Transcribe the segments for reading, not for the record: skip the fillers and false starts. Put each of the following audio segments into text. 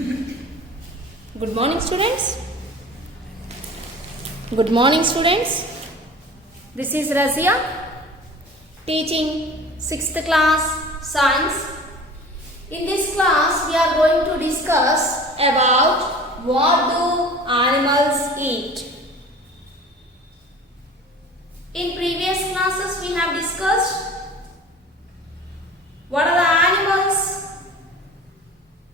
Good morning, students. Good morning, students. This is Razia teaching 6th class science. In this class, we are going to discuss about what do animals eat. In previous classes, we have discussed what are the animals.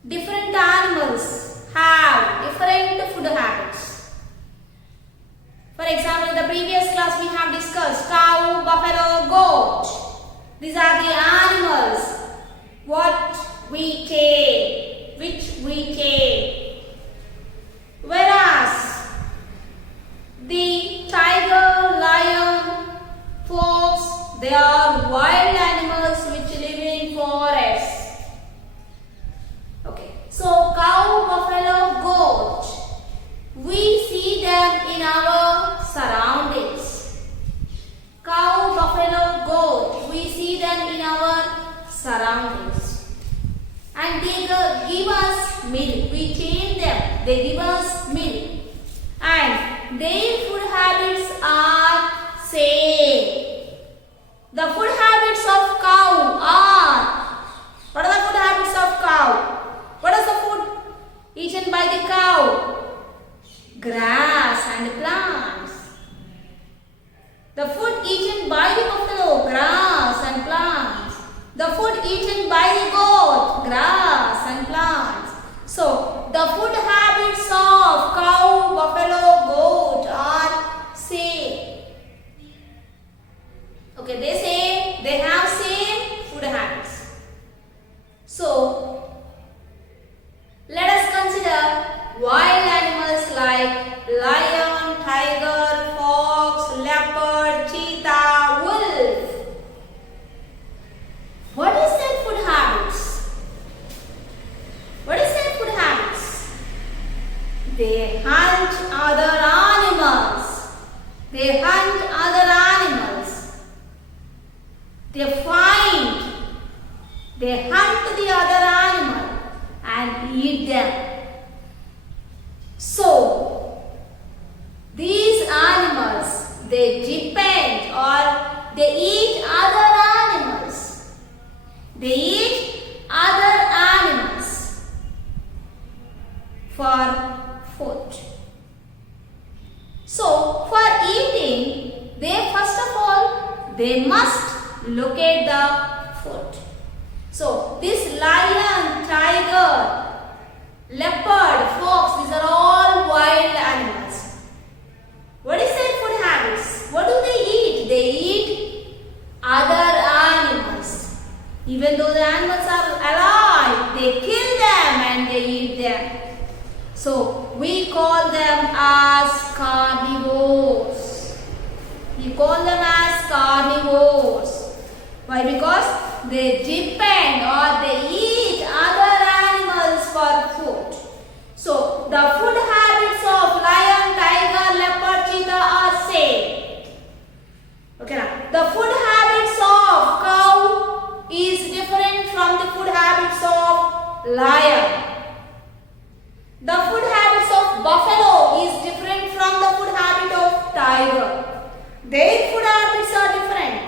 Different animals have different food habits. For example, in the previous class we have discussed cow, buffalo, goat. These are the animals what we take, which we take. Whereas the tiger, lion, fox, they are wild animals which live in forests. Okay, so cow, buffalo, goat, we see them in our surroundings. Cow, buffalo, goat, we see them in our surroundings. And they give us milk. We tame them. They give us milk. And their food habits are same. The food habits of cow are, what are the food habits of cow? What is the food eaten by the cow? Grass and plants. The food eaten by the buffalo, grass and plants. The food eaten by the goat, grass and plants. So, the food habits of cow, buffalo, goat are same. Okay, they say they have same food habits. So, let us consider wild animals like lion, tiger, fox, leopard, cheetah, wolf. What is their food habits? What is their food habits? They hunt other animals. They hunt other animals. They hunt the other animal and eat them. So, these animals, they depend or they eat other animals. They eat other animals for food. So, for eating, they first of all, they must locate the food. So, this lion, tiger, leopard, fox, these are all wild animals. What is their food habits? What do they eat? They eat other animals. Even though the animals are alive, they kill them and they eat them. So, we call them as carnivores. We call them as carnivores. Why? Because they depend or they eat other animals for food. So, the food habits of lion, tiger, leopard, cheetah are same. Okay, now, the food habits of cow is different from the food habits of lion. The food habits of buffalo is different from the food habit of tiger. Their food habits are different.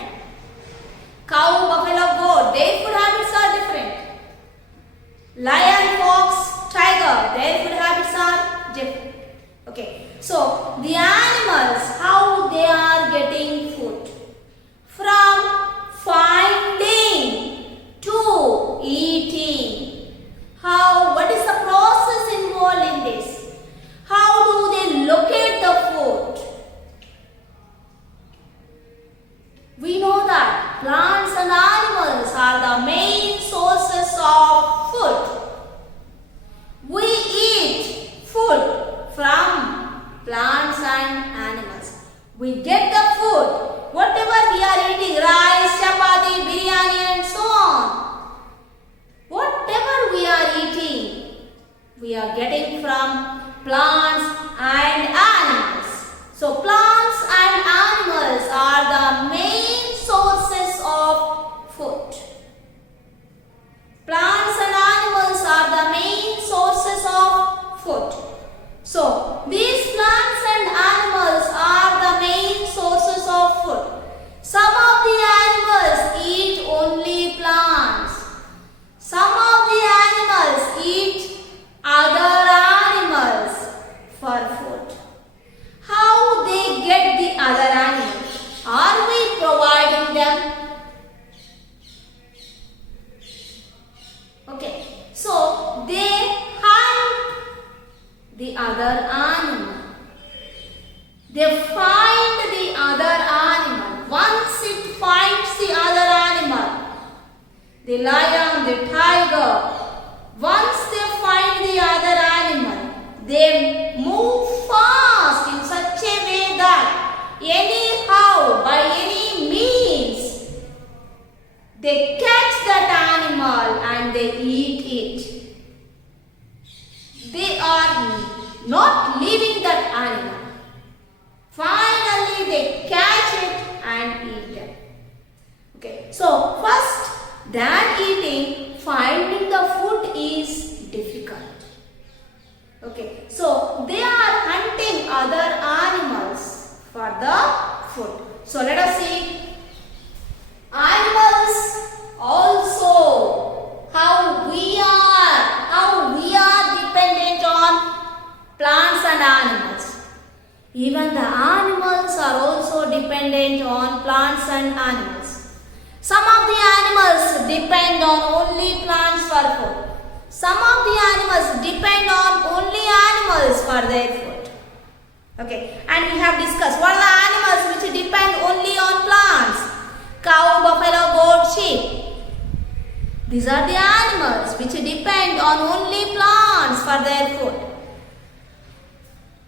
Cow, buffalo, goat, their food habits are different. Lion, fox, tiger, their food habits are different. Okay, so the animals, how they are getting food? From finding to eating. How? What is the process involved in this? How do they locate the food? We know that plants and animals are the main sources of food. We eat food from plants and animals. We get the food, whatever we are eating, rice, chapati, biryani and so on. Whatever we are eating, we are getting from plants and animals. So, plants and animals are the main sources of food. Plants and animals are the main sources of other animal. They find the other animal. Once it finds the other animal, the lion, the tiger, once they find the other animal, they move fast in such a way that anyhow, by any means, they catch that animal and they eat it. They are not leaving that animal. Finally, they catch it and eat it. Okay, so first, than eating, finding the food is difficult. Okay, so they are hunting other animals for the food. So let us see. Animals also how we are dependent on plants and animals. Even the animals are also dependent on plants and animals. Some of the animals depend on only plants for food. Some of the animals depend on only animals for their food. Okay, and we have discussed what are the animals which depend only on plants. Cow, buffalo, goat, sheep. These are the animals which depend on only plants for their food.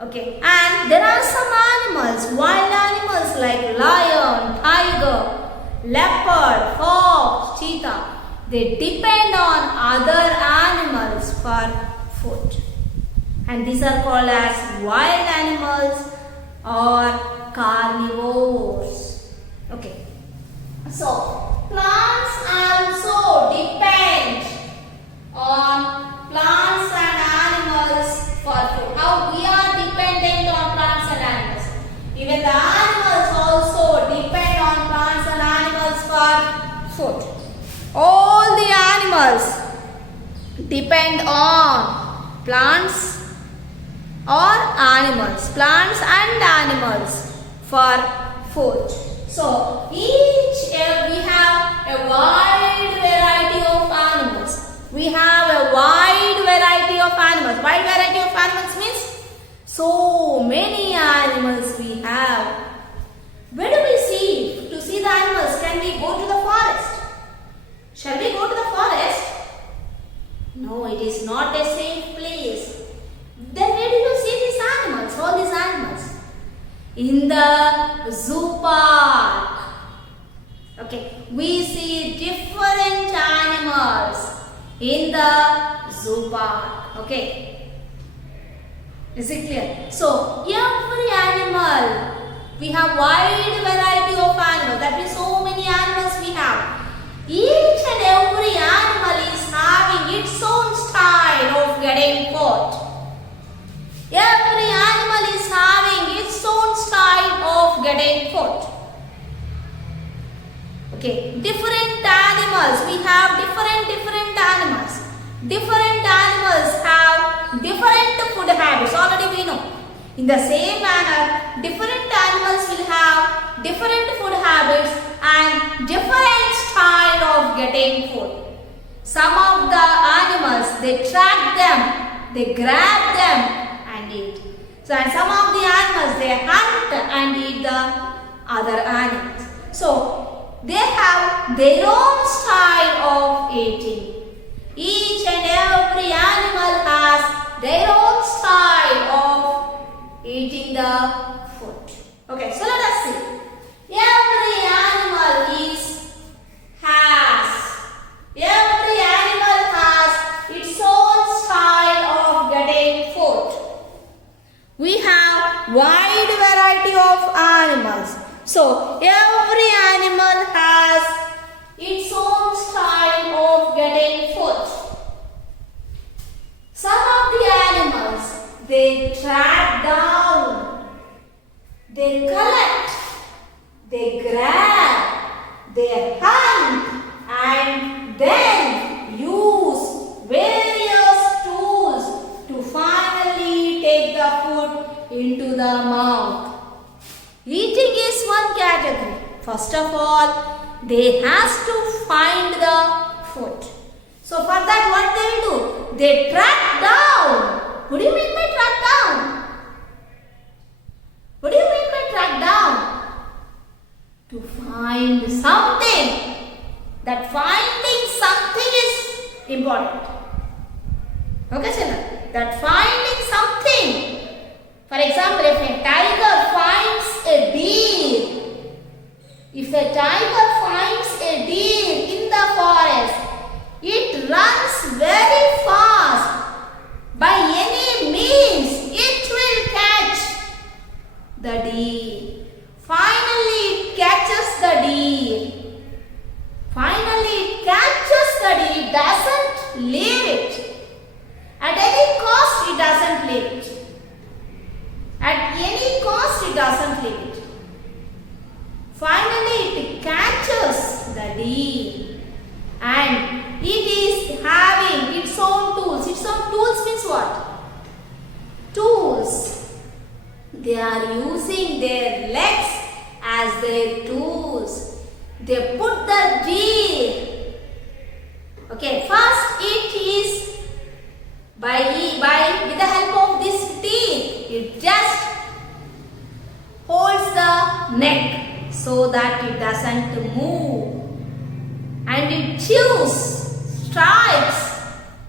Okay, and there are some animals, wild animals like lion, tiger, leopard, fox, cheetah. They depend on other animals for food. And these are called as wild animals or carnivores. Okay. So, plants also depend on plants and animals for food. How we are dependent on plants and animals. Even the animals also depend on plants and animals for food. All the animals depend on plants or animals, plants and animals for food. So each we have a wide variety of animals. We have a wide variety of animals. Wide variety of animals means so many animals we have. Where do we see? To see the animals, can we go to the forest? Shall we go to the forest? No, it is not a safe place. Then where do you see these animals, all these animals? In the zoo park. Okay, we see different animals in the zoo park. Okay, is it clear? So, every animal, we have wide variety of animals. That means so many animals we have. Each and every animal is having its own style of getting caught. Every animal is having its own style of getting caught. Okay, different animals. We have different animals. Different animals have different food habits. Already we know. In the same manner, different animals will have different food habits and different style of getting food. Some of the animals, they track them, they grab them and eat. So, and some of the animals, they hunt and eat the other animals. So, they have their own style of eating. Each and every animal has their own style of eating the food. Okay, so let us see. Every animal has its own style of getting food. We have wide variety of animals. So every animal has its own style of getting food. Some of the animals, they track down, they collect, they grab, they hunt and then use various tools to finally take the food into the mouth. Eating is one category. First of all, they has to find the food. So for that, what they will do? They track down. What do you mean by track down? find something. That finding something is important. Okay, children? That finding something. For example, if a tiger finds a deer, if a tiger finds a deer in the forest, it runs very fast. By any means, it will catch the deer. Finally, it catches the deer. Finally, it catches the deer. It doesn't leave it. At any cost, it doesn't leave it. At any cost, it doesn't leave it. Finally, it catches the deer. And it is having its own tools. Its own tools means what? Tools. They are using their legs as their tools. They put the deer. Okay, first it is with the help of this teeth, it just holds the neck so that it doesn't move. And it chews, strikes,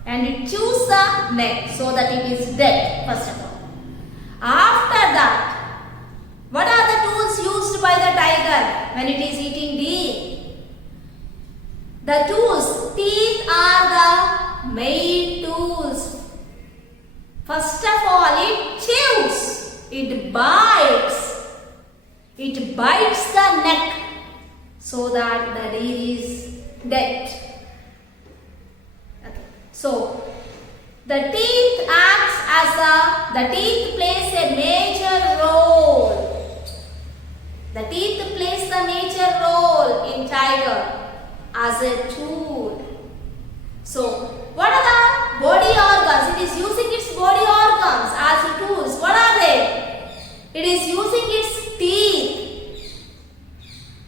and it chews the neck so that it is dead, first of all. After that, what are the tools used by the tiger when it is eating deer? The tools, teeth are the main tools. First of all, it chews, it bites the neck so that the deer is dead. Okay. So, the teeth plays a major role. The teeth plays the major role in tiger as a tool. So, what are the body organs? It is using its body organs as tools. What are they? It is using its teeth.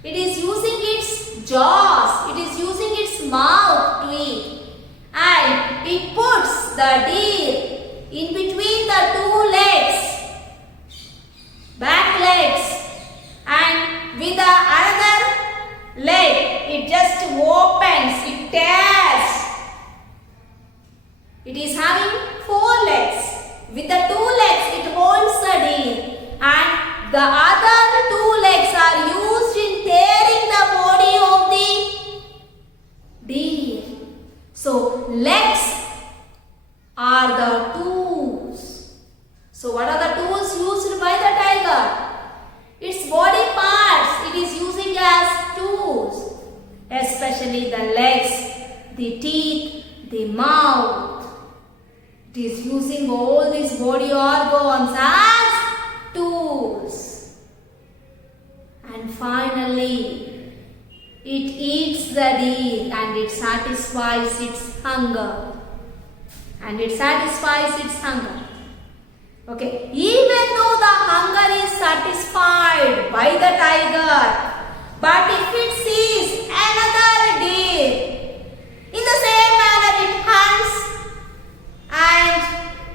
It is using its jaws. It is using its mouth to eat. And it puts the deer in between the two legs, back legs, and with the another leg, it just opens, it tears. It is having 4 legs. With the 2 legs, it holds the deer, and the other 2 legs are used in tearing the body of the deer. So, legs are the tools. So, what are the tools used by the tiger? Its body parts it is using as tools, especially the legs, the teeth, the mouth. It is using all these body organs as tools. And finally, it eats the deer and it satisfies its hunger. Okay, even though the hunger is satisfied by the tiger, but if it sees another deer, in the same manner it hunts and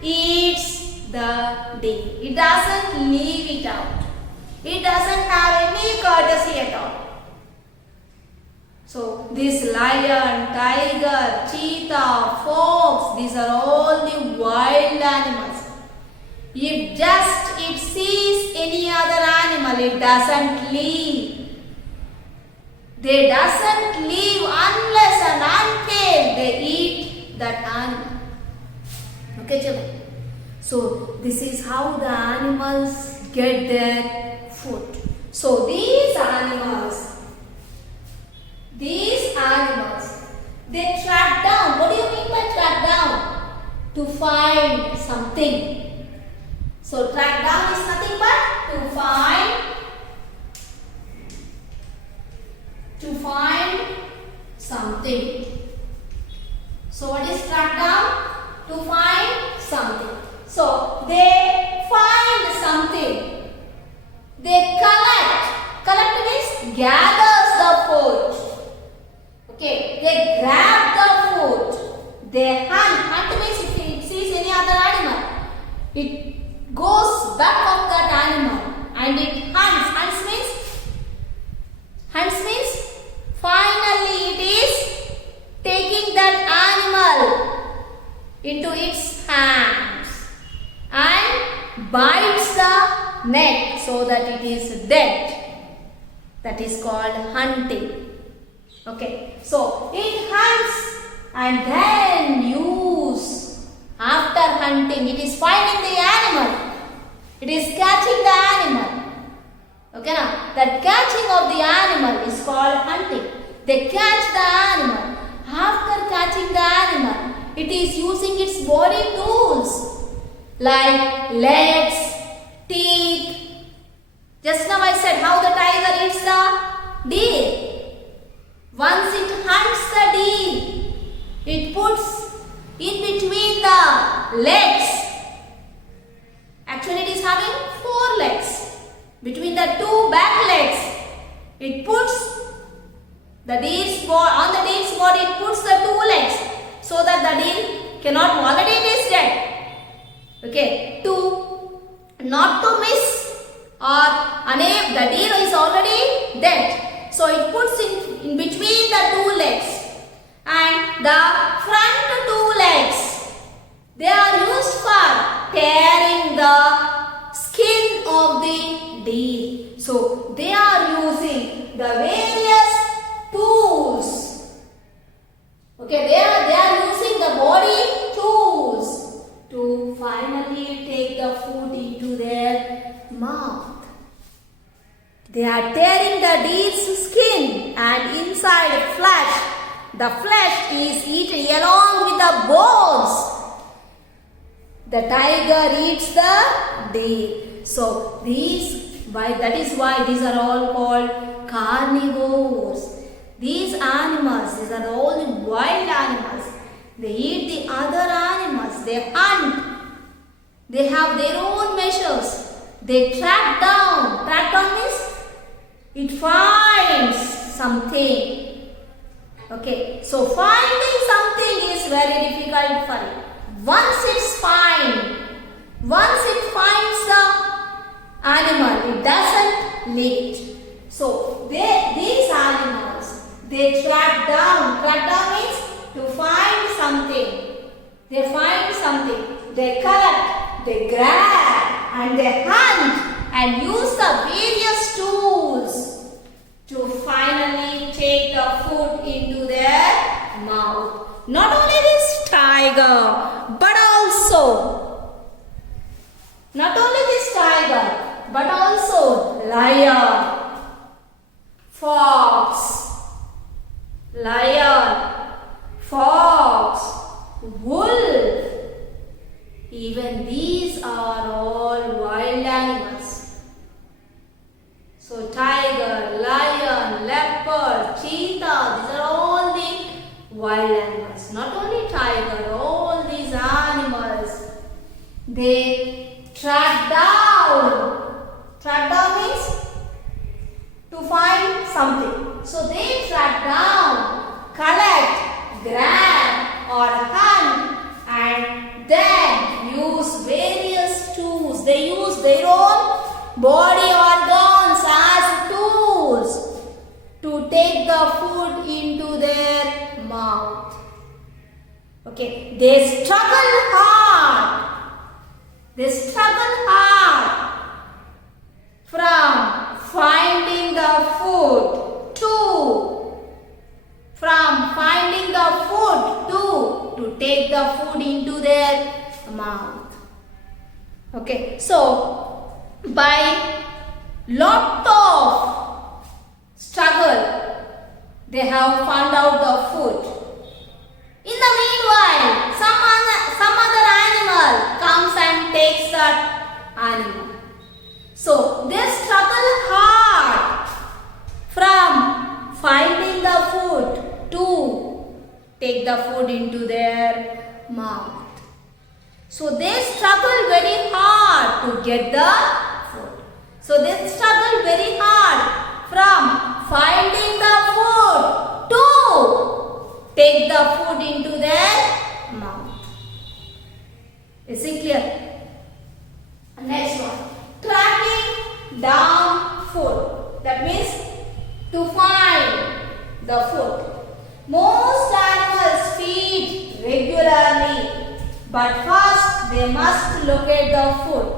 eats the deer. It doesn't leave it out. It doesn't have any courtesy at all. So, this lion, tiger, cheetah, fox, these are all the wild animals. If just it sees any other animal, it doesn't leave. They doesn't leave unless and until they eat that animal. Okay, children? So, this is how the animals get their food. So, these animals, they track down. What do you mean by track down? To find something. So, track down is nothing but to find something. So, what is track down? To find something. So, they find something. They collect. Collect means gathers the food. Okay, they grab the food. They hunt. Hunt means if it sees any other animal, it goes back of that animal and it hunts. Hunts means Hunts means finally it is taking that animal into its hands and bites the neck so that it is dead. That is called hunting. Okay, so it hunts and then after hunting, it is finding the animal. It is catching the animal. Okay, now that catching of the animal is called hunting. They catch the animal. After catching the animal, it is using its body tools like legs, teeth. Just now I said how the tiger eats the deer. Once it hunts the deer, it puts in between the legs. Actually, it is having 4 legs. Between the 2 back legs, it puts the deer's body, on the deer's body, it puts the 2 legs so that the deer cannot, already it is dead. Okay, not to miss or unable, the deer is already dead. So it puts in between the 2 legs, and the front 2 legs, they are used for tearing the skin of the deer. So they are using the various tools. Okay, they are using the body tools to finally take the food into their mouth. They are tearing the deer's skin and inside flesh. The flesh is eaten along with the bones. The tiger eats the deer. So that is why these are all called carnivores. These animals, these are all the wild animals. They eat the other animals. They hunt. They have their own measures. They track down. Track down means it finds something. Okay, so finding something is very difficult for it. Once it finds the animal, it doesn't leave it. So these animals, they track down. Track down means to find something. They find something. They collect, they grab, and they hunt and use the various tools to finally take the food into their mouth. Not only this tiger, but also lion, fox, wolf. Even these are all wild animals. So tiger, lion, leopard, cheetah, these are all the wild animals. Not only tiger, all these animals, they track down. Track down means to find something. So they track down, collect, grab or hunt, and then use various tools. They use their own body organs as tools to take the food into their mouth. Okay, they struggle hard. From finding the food to take the food into their mouth. Okay, so by lot of struggle, they have found out the food. In the meanwhile, some other animal comes and takes that animal. So they struggle hard from finding the food to take the food into their mouth. So they struggle very hard to get the food. So they struggle very hard from finding the food to take the food into their mouth. Is it clear? Next one. Tracking down food. That means to find the food. Most animals feed regularly, but first they must locate the food.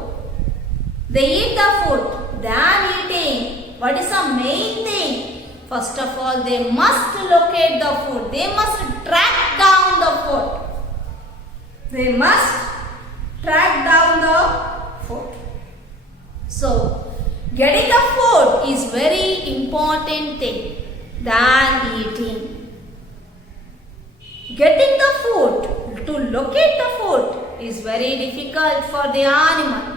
They eat the food, then eating. What is the main thing? First of all, they must locate the food. They must track down the food. They must track down the food. So, getting the food is very important thing than eating. Getting the food, to locate the food is very difficult for the animal.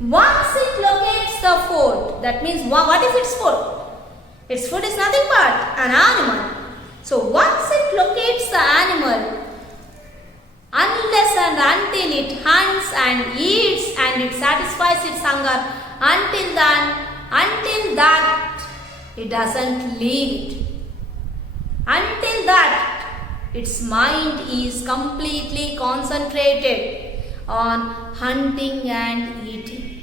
Once it locates the food, that means what is its food? Its food is nothing but an animal. So once it locates the animal, unless and until it hunts and eats and it satisfies its hunger, until that it doesn't leave it. Until that its mind is completely concentrated on hunting and eating.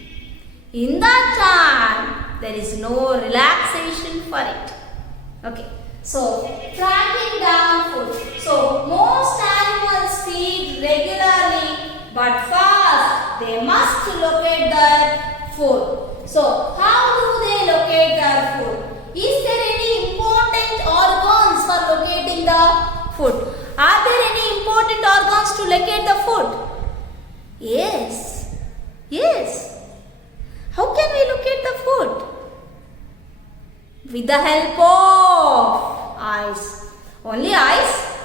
In that time, there is no relaxation for it. Okay, so tracking down food. So most animals feed regularly, but first they must locate their food. So how do they locate their food? Is there any important organs for locating the food? Are there any important organs to locate the food? Yes. Yes. How can we locate the food? With the help of eyes. Only eyes?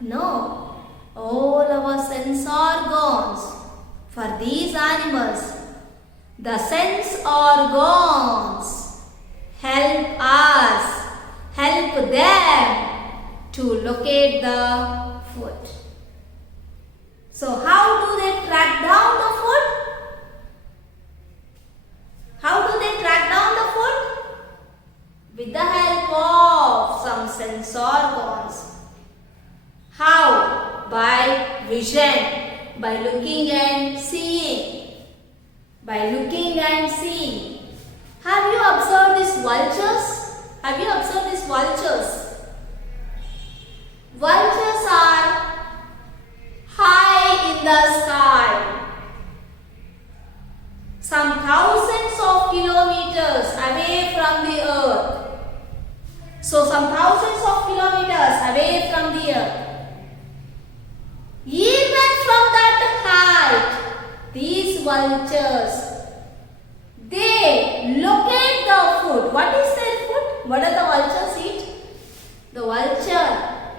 No. All our sense organs. For these animals, the sense organs help us, help them to locate the food. So how do they track down the food? How do they track down the food? With the help of some sense organs. How? By vision, by looking and seeing. By looking and seeing. Have you observed these vultures? Have you observed these vultures? Vultures are high in the sky. Some thousands of kilometers away from the earth. So some thousands of kilometers away from the earth. Even from that height, these vultures, they locate the food. What is their food? What do the vultures eat? The vulture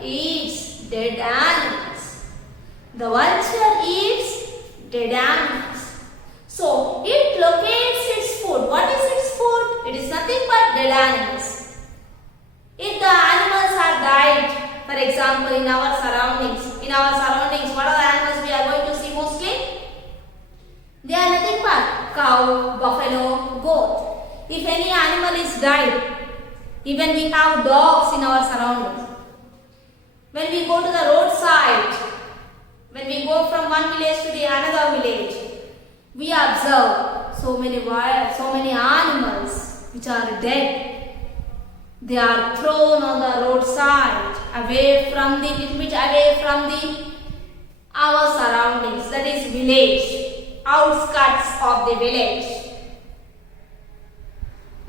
eats dead animals. The vulture eats dead animals. So it locates its food. What is its food? It is nothing but dead animals. If the animals are died, for example, in our surroundings, what are the animals we are going to see mostly? They are nothing but cow, buffalo, goat. If any animal is died, even we have dogs in our surroundings. When we go to the roadside, when we go from one village to the another village, we observe so many animals which are dead. They are thrown on the roadside, little bit away from our surroundings, that is village, outskirts of the village.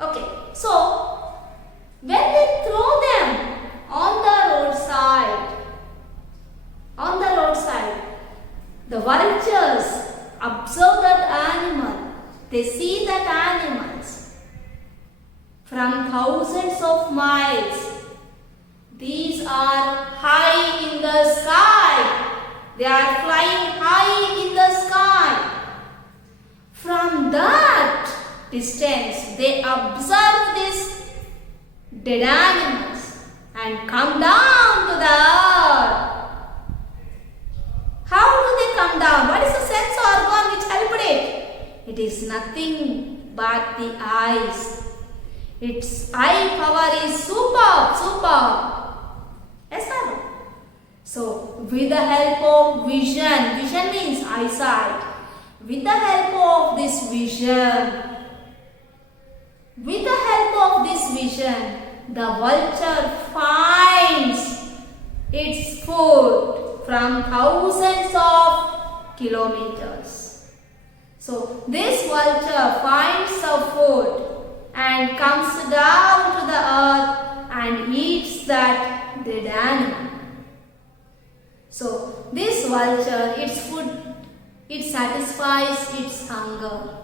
Okay, so when they throw them on the roadside, the vultures observe that animal. They see that animals from thousands of miles. These are high in the sky. They are flying high in the sky. From that distance, they observe these dead animals and come down to the earth. How do they come down? What is the sense organ which helped it? It is nothing but the eyes. Its eye power is superb. Yes or no? So, with the help of vision means eyesight. With the help of this vision, the vulture finds its food from thousands of kilometers. So this vulture finds a food and comes down to the earth and eats that dead animal. So this vulture, its food, it satisfies its hunger.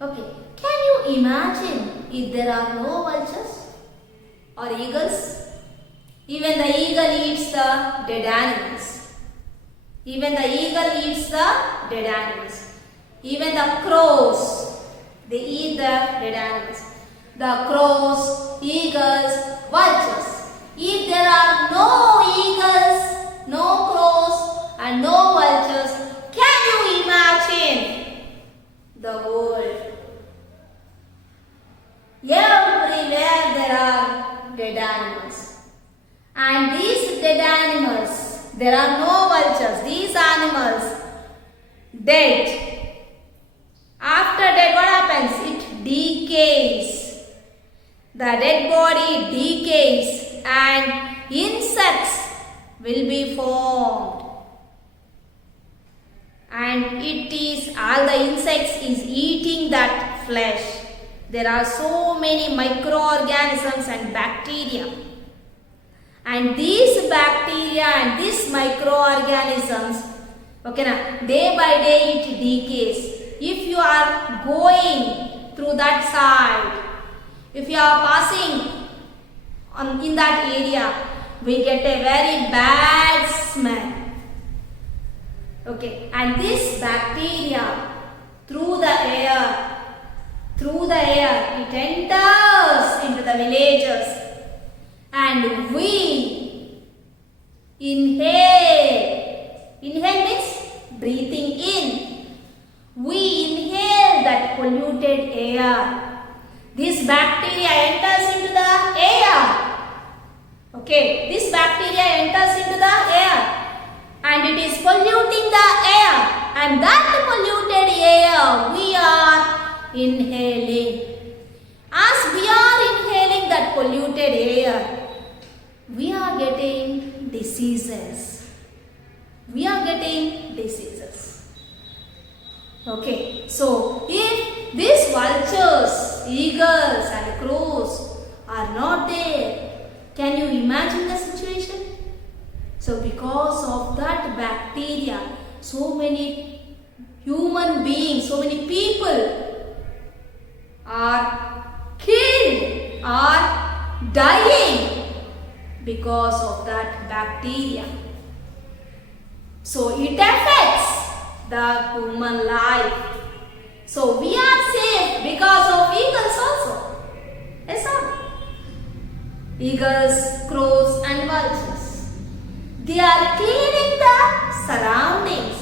Okay, can you imagine if there are no vultures or eagles? Even the eagle eats the dead animals. Even the eagle eats the dead animals. Even the crows, they eat the dead animals. The crows, eagles, vultures. If there are no eagles, no crows and no vultures, can you imagine the world? Everywhere there are dead animals. And these dead animals, there are no vultures. These animals dead. After dead, what happens? It decays. The dead body decays and insects will be formed. And it is, all the insects is eating that flesh. There are so many microorganisms and bacteria. And these bacteria and these microorganisms, okay, now, day by day it decays. If you are going through that side, if you are passing in that area, we get a very bad smell. Okay, and this bacteria through the air, it enters into the villages and we inhale. Inhale means breathing in. We inhale that polluted air. This bacteria enters into the air. Okay, this bacteria enters into the air and it is polluting the air. And that polluted air we are inhaling. As we are inhaling that polluted air, we are getting diseases. We are getting diseases. Okay, so if these vultures, eagles and crows are not there, can you imagine the situation? So because of that bacteria, so many human beings, so many people are killed, are dying because of that bacteria. So it affects the human life. So we are safe because of eagles also. Yes, sir. Eagles, crows and vultures. They are cleaning the surroundings.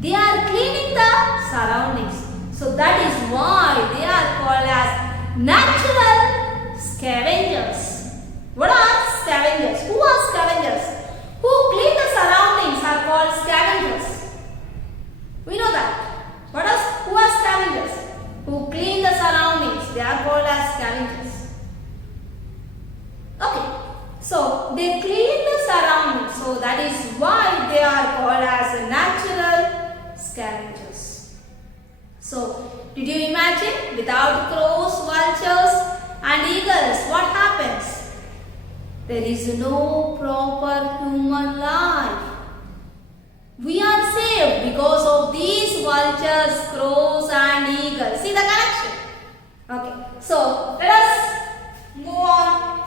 They are cleaning the surroundings. So that is why they are called as natural scavengers. What are scavengers? Who are scavengers? Who clean the surroundings are called scavengers. We know that. Who are scavengers? Who clean the surroundings. They are called as scavengers. Okay. So they clean the surroundings. So that is why they are called as natural scavengers. So did you imagine without crows, vultures and eagles, what happens? There is no proper human life. We are saved because of these vultures, crows and eagles. See the connection? Okay. So let us move on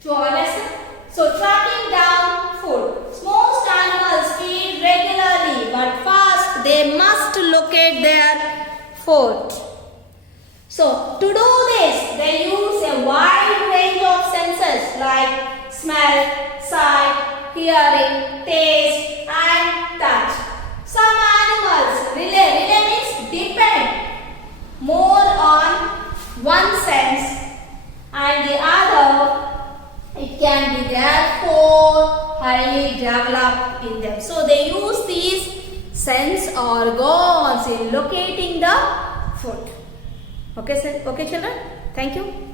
to our lesson. So tracking down food. Most animals feed regularly, but first they must locate their food. So to do this, they use a wide range of senses like smell, sight, hearing, taste and touch. Some animals relay means depend more on one sense and the other it can be therefore highly developed in them. So they use these sense organs in locating the food. Okay, sir? Okay, children? Thank you.